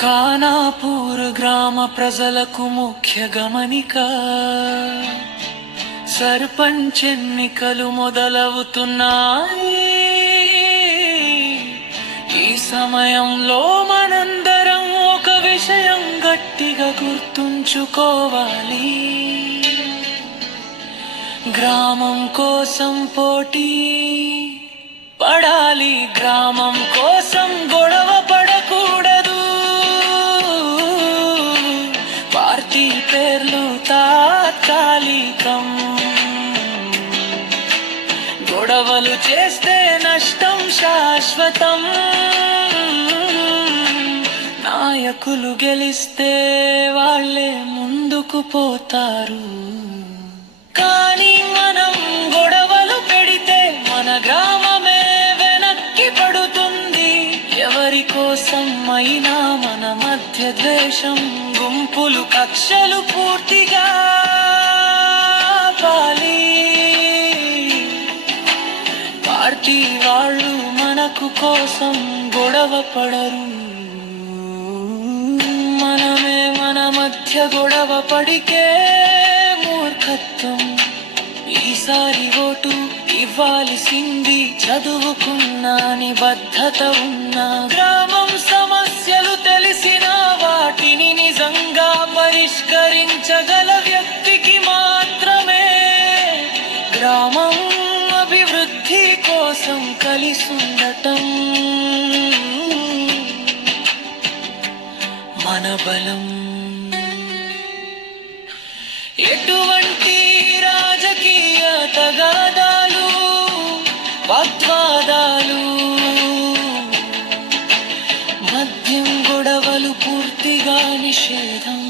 ఖానాపూర్ గ్రామ ప్రజలకు ముఖ్య గమనిక. సర్పంచ్ ఎన్నికలు మొదలవుతున్నాయి. ఈ సమయంలో మనందరం ఒక విషయం గట్టిగా గుర్తుంచుకోవాలి. గ్రామం కోసం పోటీ పడాలి, గ్రామం కోసం గొడవ పడకూడదు. పార్టీ పేర్లు తాత్కాలికం, గొడవలు చేస్తే నష్టం శాశ్వతం. నాయకులు గెలిస్తే వాళ్ళే ముందుకు పోతారు. కానీ మనం గొడవలు పెడితే మన గ్రామమే వెనక్కి పడుతుంది. ఎవరి కోసం అయినా మన మధ్య ద్వేషం, గుంపులు, కక్షలు పూర్తిగా ఆపాలి. పార్టీ వాళ్ళు మనకు కోసం గొడవ పడరు, మనమే మన మధ్య గొడవ పడికే మూర్ఖత్వం. ఈసారి ఓటు ఇవ్వాల్సింది చదువుకున్న నిబద్ధత ఉన్న, గ్రామం సమస్యలు తెలిసిన, వాటిని నిజంగా పరిష్కరించగల వ్యక్తికి మాత్రమే. గ్రామం అభివృద్ధి కోసం కలిసుండటం మన బలం. ఎటువంటి రాజకీయ తగాదాలు, వాగ్వాదాలు, మద్యం, గొడవలు పూర్తిగా నిషేధం.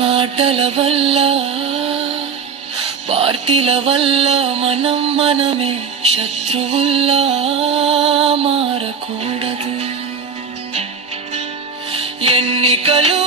మాటల వల్ల, పార్టీల వల్ల మనమే శత్రువుల్లా మారకూడదు. ఎన్నికలు